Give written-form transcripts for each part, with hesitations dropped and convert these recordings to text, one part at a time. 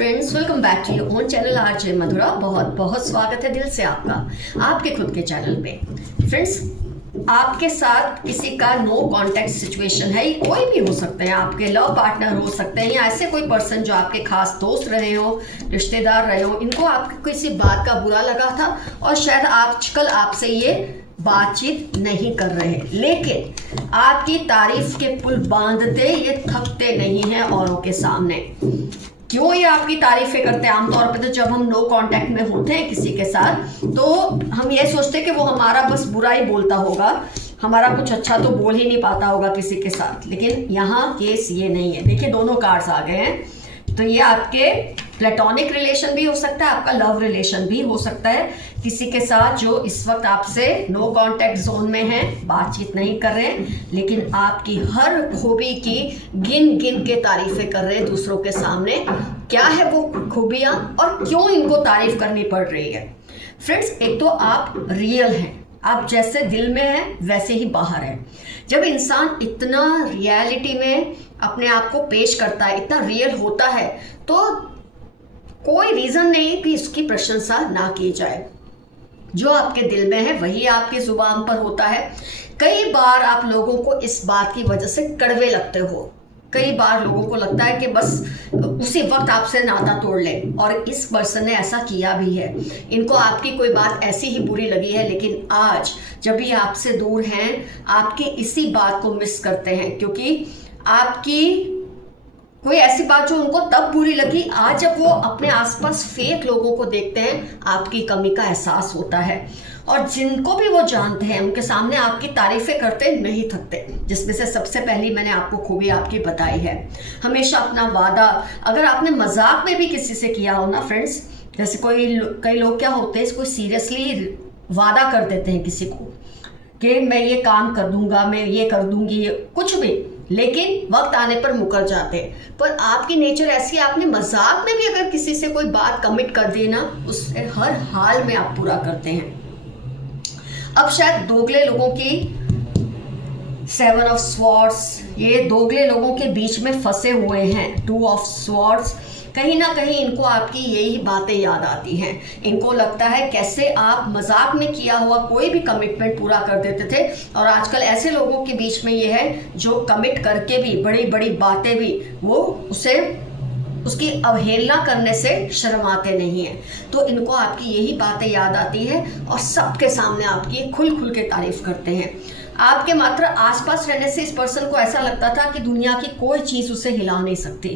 Friends, welcome back to your own channel RJ Madhura. बहुत बहुत स्वागत है दिल से आपका आपके खुद के चैनल पे। फ्रेंड्स, आपके साथ किसी का नो कॉन्टैक्ट सिचुएशन है, कोई भी हो सकते हैं, आपके लव पार्टनर हो सकते हैं या ऐसे कोई पर्सन जो आपके खास दोस्त रहे हो, रिश्तेदार रहे हो, इनको आपको किसी बात का बुरा लगा था और शायद आजकल आपसे ये बातचीत नहीं कर रहे, लेकिन आपकी तारीफ के पुल बांधते ये थकते नहीं हैं औरों के सामने। क्यों ये आपकी तारीफें करते हैं? आमतौर पे तो जब हम नो कांटेक्ट में होते हैं किसी के साथ तो हम ये सोचते हैं कि वो हमारा बस बुरा ही बोलता होगा, हमारा कुछ अच्छा तो बोल ही नहीं पाता होगा किसी के साथ। लेकिन यहाँ केस ये नहीं है। देखिए, दोनों कार्ड्स आ गए हैं, तो ये आपके प्लेटोनिक रिलेशन भी हो सकता है, आपका लव रिलेशन भी हो सकता है किसी के साथ जो इस वक्त आपसे नो कांटेक्ट जोन में है, बातचीत नहीं कर रहे हैं, लेकिन आपकी हर खूबी की गिन गिन के तारीफें कर रहे हैं दूसरों के सामने। क्या है वो खूबियाँ और क्यों इनको तारीफ करनी पड़ रही है? फ्रेंड्स, एक तो आप रियल हैं, आप जैसे दिल में हैं वैसे ही बाहर हैं। जब इंसान इतना रियलिटी में अपने आप को पेश करता है, इतना रियल होता है, तो कोई रीज़न नहीं कि इसकी प्रशंसा ना की जाए। जो आपके दिल में है वही आपकी जुबान पर होता है। कई बार आप लोगों को इस बात की वजह से कड़वे लगते हो, कई बार लोगों को लगता है कि बस उसी वक्त आपसे नाता तोड़ ले, और इस पर्सन ने ऐसा किया भी है। इनको आपकी कोई बात ऐसी ही बुरी लगी है, लेकिन आज जब ये आपसे दूर हैं, आपकी इसी बात को मिस करते हैं, क्योंकि आपकी कोई ऐसी बात जो उनको तब बुरी लगी, आज जब वो अपने आसपास फेक लोगों को देखते हैं, आपकी कमी का एहसास होता है। और जिनको भी वो जानते हैं उनके सामने आपकी तारीफें करते नहीं थकते, जिसमें से सबसे पहली मैंने आपको खूबी आपकी बताई है। हमेशा अपना वादा, अगर आपने मजाक में भी किसी से किया हो ना फ्रेंड्स, जैसे कई लोग क्या होते हैं, इसको सीरियसली वादा कर देते हैं किसी को कि मैं ये काम कर दूंगा, मैं ये कर दूंगी, कुछ भी, लेकिन वक्त आने पर मुकर जाते हैं। पर आपकी नेचर ऐसी, आपने मजाक में भी अगर किसी से कोई बात कमिट कर दी ना, उससे हर हाल में आप पूरा करते हैं। अब शायद दोगले लोगों की 7 ऑफ स्वॉर्ड्स, ये दोगले लोगों के बीच में फंसे हुए हैं। 2 ऑफ स्वॉर्ड्स, कहीं ना कहीं इनको आपकी यही बातें याद आती हैं। इनको लगता है कैसे आप मजाक में किया हुआ कोई भी कमिटमेंट पूरा कर देते थे, और आजकल ऐसे लोगों के बीच में ये है जो कमिट करके भी बड़ी बड़ी बातें भी वो उसकी अवहेलना करने से शर्माते नहीं हैं। तो इनको आपकी यही बातें याद आती है और सबके सामने आपकी खुल खुल के तारीफ करते हैं। आपके मात्र आसपास रहने से इस पर्सन को ऐसा लगता था कि दुनिया की कोई चीज़ उसे हिला नहीं सकती।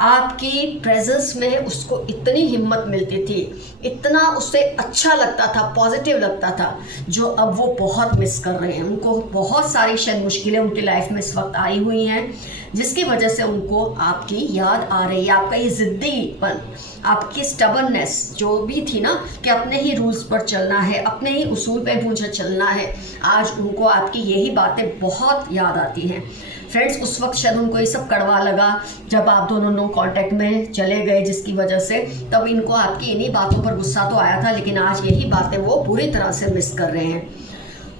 आपकी प्रेजेंस में उसको इतनी हिम्मत मिलती थी, इतना उससे अच्छा लगता था, पॉजिटिव लगता था, जो अब वो बहुत मिस कर रहे हैं। उनको बहुत सारी शायद मुश्किलें उनकी लाइफ में इस वक्त आई हुई हैं, जिसकी वजह से उनको आपकी याद आ रही है। आपका ये ज़िद्दीपन, आपकी स्टबर्ननेस जो भी थी ना, कि अपने ही रूल्स पर चलना है, अपने ही उसूल पे मुझे चलना है, आज उनको आपकी यही बातें बहुत याद आती हैं। फ्रेंड्स, उस वक्त शायद उनको ये सब कड़वा लगा जब आप दोनों नो कांटेक्ट में चले गए, जिसकी वजह से तब इनको आपकी इन्हीं बातों पर गुस्सा तो आया था, लेकिन आज यही बातें वो पूरी तरह से मिस कर रहे हैं।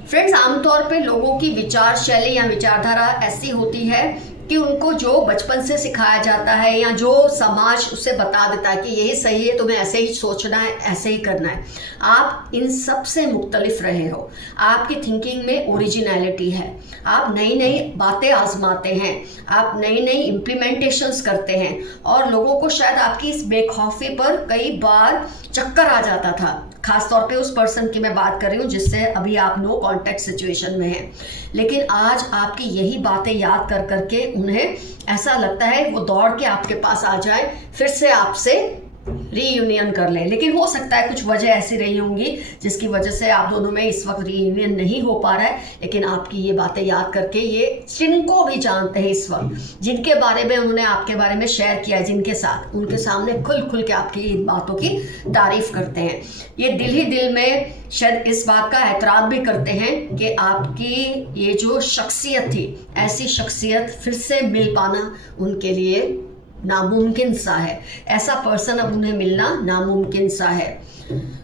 फ्रेंड्स, आमतौर पे लोगों की विचार शैली या विचारधारा ऐसी होती है कि उनको जो बचपन से सिखाया जाता है या जो समाज उसे बता देता है कि यही सही है, तुम्हें ऐसे ही सोचना है, ऐसे ही करना है। आप इन सब से मुख्तलिफ रहे हो, आपकी थिंकिंग में ओरिजिनलिटी है, आप नई नई बातें आजमाते हैं, आप नई नई इम्प्लीमेंटेशंस करते हैं, और लोगों को शायद आपकी इस बेखौफी पर कई बार चक्कर आ जाता था। खास तौर पे उस पर्सन की मैं बात कर रही हूँ जिससे अभी आप नो कांटेक्ट सिचुएशन में हैं, लेकिन आज आपकी यही बातें याद कर करके उन्हें ऐसा लगता है वो दौड़ के आपके पास आ जाए, फिर से आपसे रीयूनियन कर लें। लेकिन हो सकता है कुछ वजह ऐसी रही होंगी जिसकी वजह से आप दोनों में इस वक्त रीयूनियन नहीं हो पा रहा है, लेकिन आपकी ये बातें याद करके, ये जिनको भी जानते हैं इस वक्त, जिनके बारे में उन्होंने आपके बारे में शेयर किया है, जिनके साथ, उनके सामने खुल खुल के आपकी इन बातों की तारीफ करते हैं। ये दिल ही दिल में शायद इस बात का एतराफ़ भी करते हैं कि आपकी ये जो शख्सियत थी, ऐसी शख्सियत फिर से मिल पाना उनके लिए नामुमकिन सा है। ऐसा पर्सन अब उन्हें मिलना नामुमकिन सा है।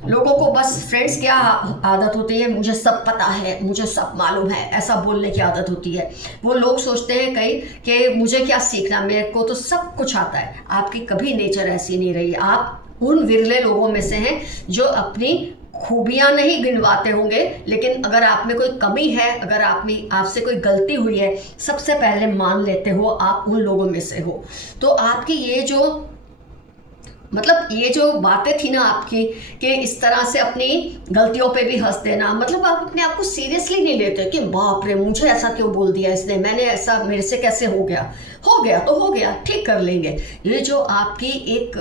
लोगों को बस फ्रेंड्स क्या आदत होती है, मुझे सब पता है, मुझे सब मालूम है, ऐसा बोलने की आदत होती है। वो लोग सोचते हैं कई कि मुझे क्या सीखना, मेरे को तो सब कुछ आता है। आपकी कभी नेचर ऐसी नहीं रही। आप उन विरले लोगों में से हैं जो अपनी खूबियां नहीं गिनवाते होंगे, लेकिन अगर आप में कोई कमी है, अगर आपसे कोई गलती हुई है, सबसे पहले मान लेते हो, आप उन लोगों में से हो। तो आपकी ये जो बातें थी ना आपकी, कि इस तरह से अपनी गलतियों पे भी हंस देना, मतलब आप अपने आप को सीरियसली नहीं लेते कि बाप रे मुझे ऐसा क्यों बोल दिया इसने, मैंने ऐसा, मेरे से कैसे हो गया तो हो गया, ठीक कर लेंगे। ये जो आपकी एक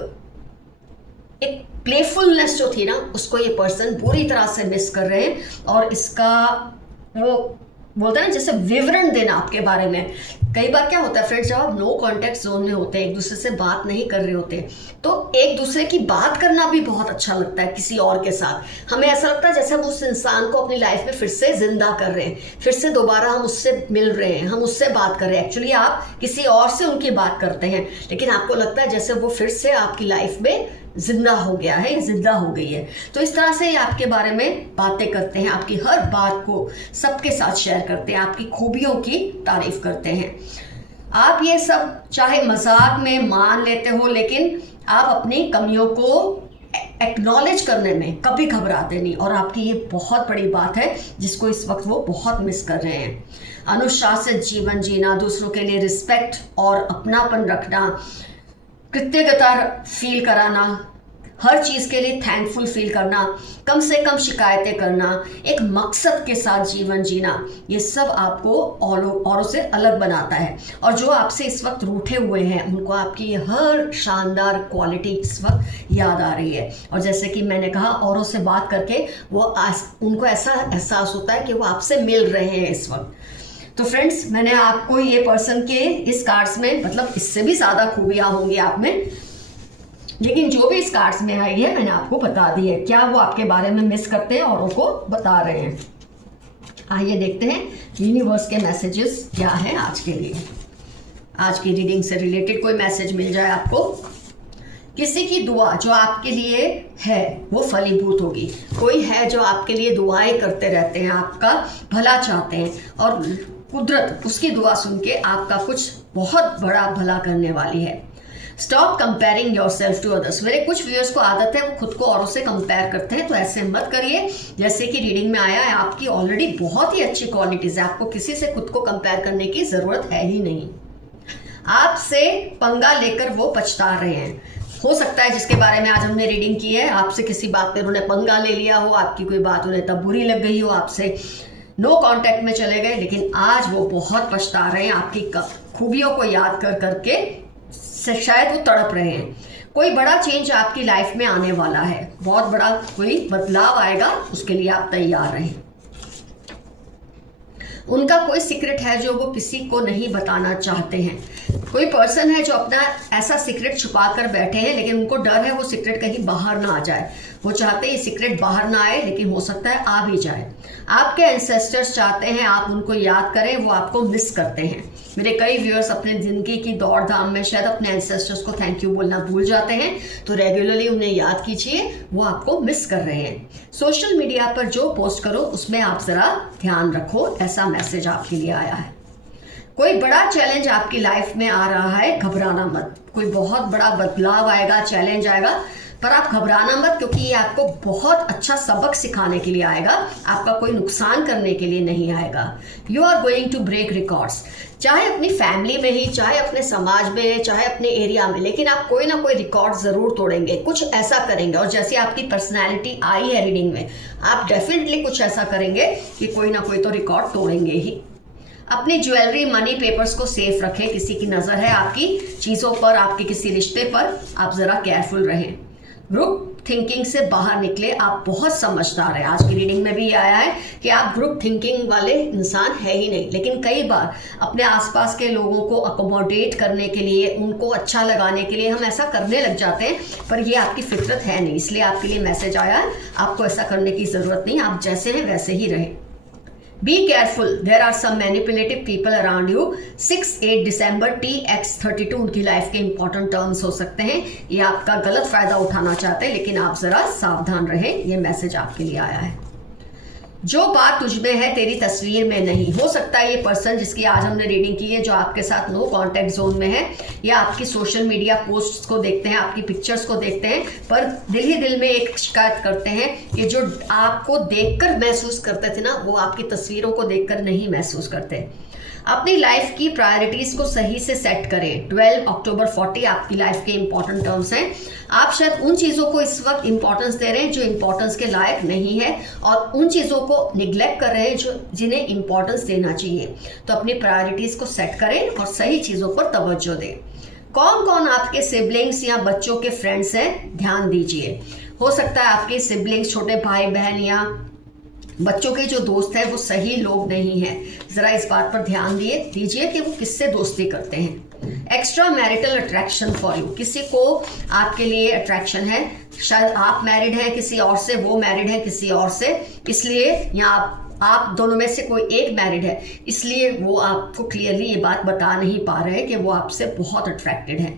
प्लेफुलनेस जो थी ना, उसको ये पर्सन बुरी तरह से मिस कर रहे हैं। और इसका वो बोलते हैं ना, जैसे विवरण देना आपके बारे में। कई बार क्या होता है फ्रेंड्स, जब आप नो कॉन्टेक्ट जोन में होते हैं, एक दूसरे से बात नहीं कर रहे होते, तो एक दूसरे की बात करना भी बहुत अच्छा लगता है किसी और के साथ। हमें ऐसा लगता है जैसे हम उस इंसान को अपनी लाइफ में फिर से जिंदा कर रहे हैं, फिर से दोबारा हम उससे मिल रहे हैं, हम उससे बात कर रहे हैं। एक्चुअली आप किसी और से उनकी बात करते हैं, लेकिन आपको लगता है जैसे वो फिर से आपकी लाइफ में जिंदा हो गया है या जिंदा हो गई है। तो इस तरह से आपके बारे में बातें करते हैं, आपकी हर बात को सबके साथ शेयर करते हैं, आपकी खूबियों की तारीफ करते हैं। आप ये सब चाहे मजाक में मान लेते हो, लेकिन आप अपनी कमियों को एक्नॉलेज करने में कभी घबराते नहीं। और आपकी ये बहुत बड़ी बात है जिसको इस वक्त वो बहुत मिस कर रहे हैं। अनुशासित जीवन जीना, दूसरों के लिए रिस्पेक्ट और अपनापन रखना, कृतज्ञता फील कराना, हर चीज़ के लिए थैंकफुल फील करना, कम से कम शिकायतें करना, एक मकसद के साथ जीवन जीना, ये सब आपको औरों से अलग बनाता है। और जो आपसे इस वक्त रूठे हुए हैं, उनको आपकी ये हर शानदार क्वालिटी इस वक्त याद आ रही है। और जैसे कि मैंने कहा, औरों से बात करके उनको ऐसा एहसास होता है कि वो आपसे मिल रहे हैं इस वक्त। तो फ्रेंड्स, मैंने आपको ये पर्सन के इस कार्ड्स में, मतलब इससे भी ज़्यादा खूबियाँ होंगी आप में, लेकिन जो भी इस कार्ड्स में आई है मैंने आपको बता दी है। क्या वो आपके बारे में मिस करते हैं और उनको बता रहे हैं। आइए देखते हैं यूनिवर्स के मैसेजेस क्या हैं आज के लिए। आज की रीडिंग से रिलेटेड कोई मैसेज मिल जाए आपको। किसी की दुआ जो आपके लिए है वो फलीभूत होगी। कोई है जो आपके लिए दुआएं करते रहते हैं, आपका भला चाहते हैं, और कुदरत उसकी दुआ सुन के आपका कुछ बहुत बड़ा भला करने वाली है। Stop comparing your self to others. मेरे कुछ व्यूअर्स को आदत है वो खुद को औरों से कंपेयर करते हैं, तो ऐसे मत करिए। जैसे कि रीडिंग में आया है, आपकी ऑलरेडी बहुत ही अच्छी क्वालिटीज है, आपको किसी से खुद को कंपेयर करने की जरूरत है ही नहीं। आपसे पंगा लेकर वो पछता रहे हैं। हो सकता है जिसके बारे में आज हमने रीडिंग की है, आपसे किसी बात पर उन्होंने पंगा ले लिया हो, आपकी कोई बात उन्हें तब बुरी लग गई हो, आपसे नो कांटेक्ट में चले गए, लेकिन आज वो बहुत पछता रहे हैं। आपकी खूबियों को याद कर करके शायद वो तड़प रहे हैं। कोई बड़ा चेंज आपकी लाइफ में आने वाला है, बहुत बड़ा कोई बदलाव आएगा, उसके लिए आप तैयार रहें। उनका कोई सीक्रेट है जो वो किसी को नहीं बताना चाहते हैं। कोई पर्सन है जो अपना ऐसा सीक्रेट छुपा कर बैठे हैं, लेकिन उनको डर है वो सीक्रेट कहीं बाहर ना आ जाए। वो चाहते हैं ये सीक्रेट बाहर ना आए, लेकिन हो सकता है आ भी जाए। आपके एंसेस्टर्स चाहते हैं आप उनको याद करें, वो आपको मिस करते हैं। मेरे कई व्यूअर्स अपने ज़िंदगी की दौड़ धाम में शायद अपने एंसेस्टर्स को थैंक यू बोलना भूल जाते हैं, तो रेगुलरली उन्हें याद कीजिए, वो आपको मिस कर रहे हैं। सोशल मीडिया पर जो पोस्ट करो उसमें आप ज़रा ध्यान रखो, ऐसा मैसेज आपके लिए आया है। कोई बड़ा चैलेंज आपकी लाइफ में आ रहा है, घबराना मत। कोई बहुत बड़ा बदलाव आएगा, चैलेंज आएगा, पर आप घबराना मत, क्योंकि ये आपको बहुत अच्छा सबक सिखाने के लिए आएगा, आपका कोई नुकसान करने के लिए नहीं आएगा। You are going to break records, चाहे अपनी फैमिली में ही, चाहे अपने समाज में, चाहे अपने एरिया में, लेकिन आप कोई ना कोई रिकॉर्ड ज़रूर तोड़ेंगे, कुछ ऐसा करेंगे। और जैसे आपकी पर्सनैलिटी आई है रीडिंग में, आप डेफिनेटली कुछ ऐसा करेंगे कि कोई ना कोई तो रिकॉर्ड तोड़ेंगे ही। अपनी ज्वेलरी, मनी, पेपर्स को सेफ रखें। किसी की नज़र है आपकी चीज़ों पर, आपके किसी रिश्ते पर, आप ज़रा केयरफुल रहें। ग्रुप थिंकिंग से बाहर निकले, आप बहुत समझदार हैं। आज की रीडिंग में भी ये आया है कि आप ग्रुप थिंकिंग वाले इंसान है ही नहीं, लेकिन कई बार अपने आसपास के लोगों को अकोमोडेट करने के लिए, उनको अच्छा लगाने के लिए हम ऐसा करने लग जाते हैं, पर ये आपकी फितरत है नहीं। इसलिए आपके लिए मैसेज आया है, आपको ऐसा करने की ज़रूरत नहीं, आप जैसे हैं वैसे ही रहें। Be careful, there are some manipulative people around you. 6-8 दिसंबर TX32 उनकी लाइफ के इंपॉर्टेंट टर्म्स हो सकते हैं। ये आपका गलत फायदा उठाना चाहते हैं, लेकिन आप जरा सावधान रहें। ये मैसेज आपके लिए आया है। जो बात तुझमें है तेरी तस्वीर में नहीं। हो सकता है ये पर्सन जिसकी आज हमने रीडिंग की है, जो आपके साथ नो कांटेक्ट जोन में है, या आपकी सोशल मीडिया पोस्ट्स को देखते हैं, आपकी पिक्चर्स को देखते हैं, पर दिल ही दिल में एक शिकायत करते हैं कि जो आपको देखकर महसूस करते थे ना, वो आपकी तस्वीरों को देखकर नहीं महसूस करते। अपनी लाइफ की प्रायोरिटीज को सही से सेट करें। 12 अक्टूबर 40 आपकी लाइफ के इंपॉर्टेंट टर्म्स हैं। आप शायद उन चीज़ों को इस वक्त इंपॉर्टेंस दे रहे हैं जो इंपॉर्टेंस के लायक नहीं है, और उन चीज़ों को निग्लेक्ट कर रहे हैं जो जिन्हें इंपॉर्टेंस देना चाहिए। तो अपनी प्रायोरिटीज को सेट करें और सही चीज़ों पर तवज्जो दें। कौन कौन आपके सिबलिंग्स या बच्चों के फ्रेंड्स हैं, ध्यान दीजिए। हो सकता है आपके सिबलिंग्स, छोटे भाई बहन या बच्चों के जो दोस्त हैं वो सही लोग नहीं हैं। ज़रा इस बात पर ध्यान दीजिए कि वो किससे दोस्ती करते हैं। Extra marital attraction for you, किसी को आपके लिए अट्रैक्शन है। शायद आप मैरिड हैं किसी और से, वो मैरिड है किसी और से, इसलिए या आप दोनों में से कोई एक मैरिड है, इसलिए वो आपको क्लियरली ये बात बता नहीं पा रहे हैं कि वो आपसे बहुत अट्रैक्टेड है।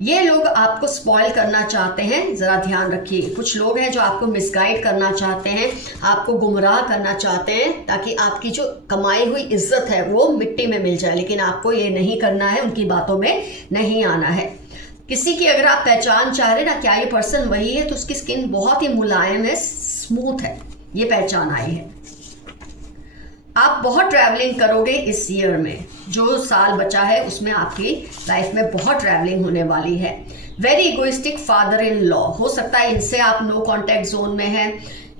ये लोग आपको स्पॉइल करना चाहते हैं, ज़रा ध्यान रखिए। कुछ लोग हैं जो आपको मिसगाइड करना चाहते हैं, आपको गुमराह करना चाहते हैं, ताकि आपकी जो कमाई हुई इज्जत है वो मिट्टी में मिल जाए, लेकिन आपको ये नहीं करना है, उनकी बातों में नहीं आना है। किसी की अगर आप पहचान चाह रहे ना, क्या ये पर्सन वही है, तो उसकी स्किन बहुत ही मुलायम है, स्मूथ है, ये पहचान आई है। आप बहुत ट्रैवलिंग करोगे इस ईयर में, जो साल बचा है उसमें आपकी लाइफ में बहुत ट्रैवलिंग होने वाली है। Very egoistic father in law, हो सकता है इनसे आप नो कांटेक्ट जोन में हैं,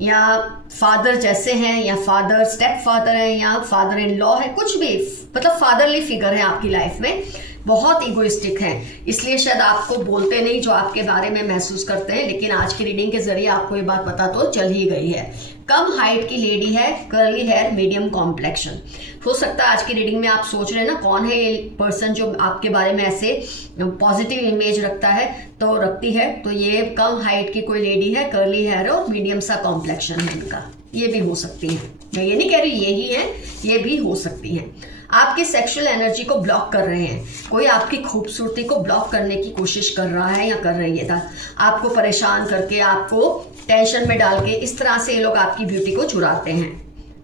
या फादर जैसे हैं, या फादर स्टेप फादर हैं, या फादर इन लॉ है, कुछ भी, मतलब फादरली फिगर है आपकी लाइफ में। बहुत इगोइस्टिक हैं, इसलिए शायद आपको बोलते नहीं जो आपके बारे में महसूस करते हैं, लेकिन आज की रीडिंग के जरिए आपको ये बात पता तो चल ही गई है। कम हाइट की लेडी है, कर्ली हेयर, मीडियम कॉम्प्लेक्शन। हो सकता है आज की रीडिंग में आप सोच रहे हैं ना, कौन है ये पर्सन जो आपके बारे में ऐसे पॉजिटिव इमेज रखता है, तो रखती है, तो ये कम हाइट की कोई लेडी है, कर्ली हेयर और मीडियम सा कॉम्प्लेक्शन है इनका। ये भी हो सकती है, मैं ये नहीं कह रही यही है, ये भी हो सकती है। आपकी सेक्सुअल एनर्जी को ब्लॉक कर रहे हैं, कोई आपकी खूबसूरती को ब्लॉक करने की कोशिश कर रहा है या कर रही है, आपको परेशान करके, आपको टेंशन में डाल के, इस तरह से ये लोग आपकी ब्यूटी को चुराते हैं।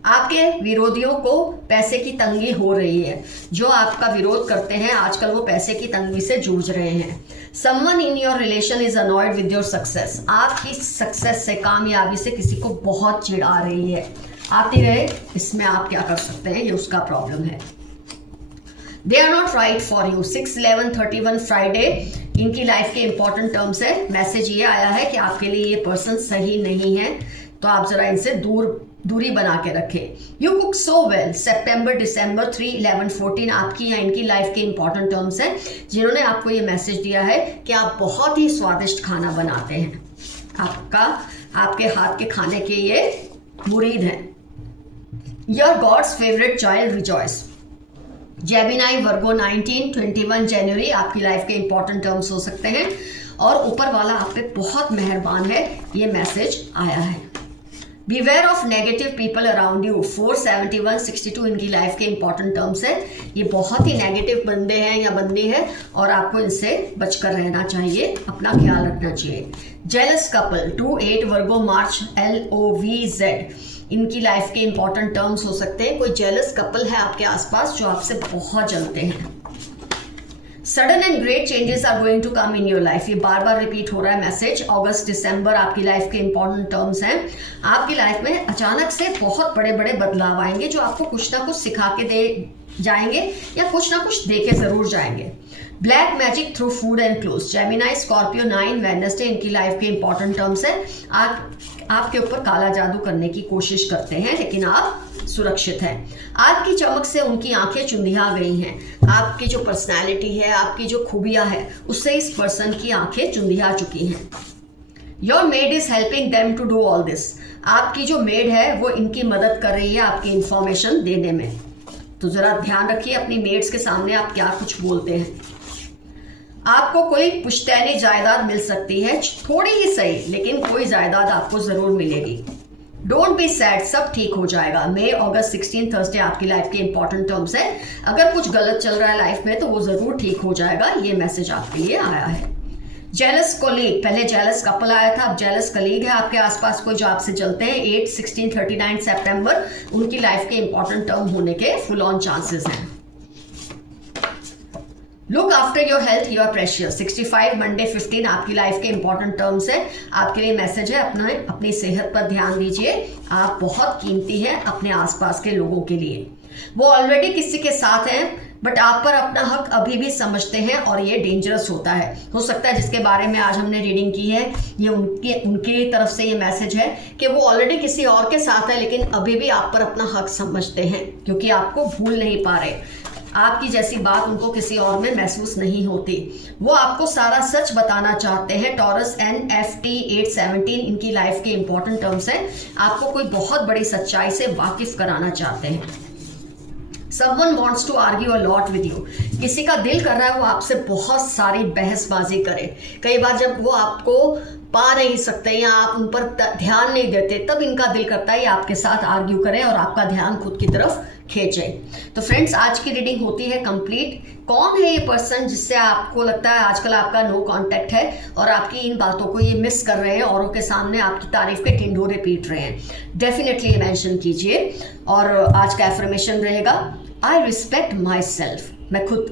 आपके विरोधियों को पैसे की तंगी हो रही है, जो आपका विरोध करते हैं आजकल वो पैसे की तंगी से जूझ रहे हैं। Someone in your relation is annoyed with your success, आपकी सक्सेस से, कामयाबी से किसी को बहुत चिढ़ आ रही है, आती रहे, इसमें आप क्या कर सकते हैं, ये उसका प्रॉब्लम है। They are not right for you, 6/11/31 Friday इनकी लाइफ के इंपॉर्टेंट टर्म्स है। मैसेज ये आया है कि आपके लिए ये पर्सन सही नहीं है, तो आप जरा इनसे दूरी बना के रखें। यू कुक सो वेल, सितंबर दिसंबर 3/11/14 आपकी या इनकी लाइफ के इंपॉर्टेंट टर्म्स हैं, जिन्होंने आपको ये मैसेज दिया है कि आप बहुत ही स्वादिष्ट खाना बनाते हैं, आपके हाथ के खाने के ये मुरीद हैं। Your god's favourite child rejoice, Gemini Virgo 19-21 जनवरी आपकी लाइफ के इंपॉर्टेंट टर्म्स हो सकते हैं, और ऊपर वाला आप पे बहुत मेहरबान है, ये मैसेज आया है। Beware of negative people around you, 4/71/62 इनकी लाइफ के इंपॉर्टेंट टर्म्स है। ये बहुत ही नेगेटिव बंदे हैं या बंदी है, और आपको इनसे बचकर रहना चाहिए, अपना ख्याल रखना चाहिए। जेलस कपल, 2/8 वर्गो मार्च LOVZ इनकी लाइफ के इंपॉर्टेंट टर्म्स हो सकते हैं। कोई जेलस कपल है आपके आसपास जो आपसे बहुत जलते हैं। Sudden and great changes are going to come in your life, ये बार बार रिपीट हो रहा है मैसेज। अगस्त दिसंबर आपकी लाइफ के इंपॉर्टेंट टर्म्स हैं। आपकी लाइफ में अचानक से बहुत बड़े बड़े बदलाव आएंगे, जो आपको कुछ ना कुछ सिखा के दे जाएंगे या कुछ ना कुछ दे के जरूर जाएंगे। Black magic through food and clothes, Gemini Scorpio 9 Wednesday इनकी लाइफ के इंपॉर्टेंट टर्म्स है। आपके ऊपर काला जादू करने की कोशिश करते हैं, लेकिन आप सुरक्षित हैं। आपकी चमक से उनकी आंखें चुंधिया गई हैं। आपकी जो पर्सनैलिटी है, आपकी जो खूबियां है, उससे इस पर्सन की आंखें चुंधिया चुकी हैं। Your maid is helping them to do all this, आपकी जो मेड है वो इनकी मदद कर रही है आपकी इंफॉर्मेशन देने में, तो जरा ध्यान रखिए अपनी मेड्स के सामने आप क्या कुछ बोलते हैं। आपको कोई पुश्तैनी जायदाद मिल सकती है, थोड़ी ही सही, लेकिन कोई जायदाद आपको जरूर मिलेगी। डोंट बी सैड, सब ठीक हो जाएगा। मई अगस्त 16 थर्सडे आपकी लाइफ के इंपॉर्टेंट टर्म्स है। अगर कुछ गलत चल रहा है लाइफ में तो वो जरूर ठीक हो जाएगा। ये मैसेज आपके लिए आया है। जेलस कोलीग, पहले जेलस कपल आया था, अब जेलस कलीग है आपके आसपास कोई जो आपसे चलते हैं। 8, 16, 39 सितंबर उनकी लाइफ के इंपॉर्टेंट टर्म होने के फुल ऑन चांसेस हैं। Look after your health, you are precious. 65 Monday 15 आपकी लाइफ के इंपॉर्टेंट टर्म्स है। आपके लिए मैसेज है अपनी सेहत पर ध्यान दीजिए। आप बहुत कीमती हैं अपने आसपास के लोगों के लिए। वो ऑलरेडी किसी के साथ हैं बट आप पर अपना हक अभी भी समझते हैं और ये डेंजरस होता है। हो सकता है जिसके बारे में आज हमने रीडिंग की है ये उनकी तरफ से ये मैसेज है कि वो ऑलरेडी किसी और के साथ है लेकिन अभी भी आप पर अपना हक समझते हैं क्योंकि आपको भूल नहीं पा रहे। आपकी जैसी बात उनको किसी और में महसूस नहीं होती। वो आपको सारा सच बताना चाहते हैं। टॉरस NFT 817 इनकी लाइफ के इंपॉर्टेंट टर्म्स हैं। आपको कोई बहुत बड़ी सच्चाई से वाकिफ कराना चाहते हैं। Someone wants to argue a lot with you. किसी का दिल कर रहा है वो आपसे बहुत सारी बहसबाजी करे। कई बार जब वो आपको पा नहीं सकते या आप उन पर ध्यान नहीं देते तब इनका दिल करता है ये आपके साथ आर्ग्यू करें और आपका ध्यान खुद की तरफ खींचे। तो फ्रेंड्स आज की रीडिंग होती है कंप्लीट। कौन है ये पर्सन जिससे आपको लगता है आजकल आपका नो कांटेक्ट है और आपकी इन बातों को ये मिस कर रहे हैं, औरों के सामने आपकी तारीफ के ढिंढोरे पीट रहे हैं? डेफिनेटली ये मेंशन कीजिए। और आज का एफर्मेशन रहेगा आई रिस्पेक्ट माई सेल्फ। मैं खुद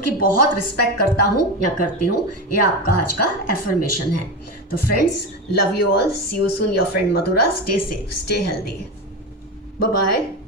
की बहुत रिस्पेक्ट करता हूँ या करती हूँ। ये आपका आज का एफर्मेशन है। तो friends love you all, see you soon, your friend Madhura. Stay safe, stay healthy, bye bye.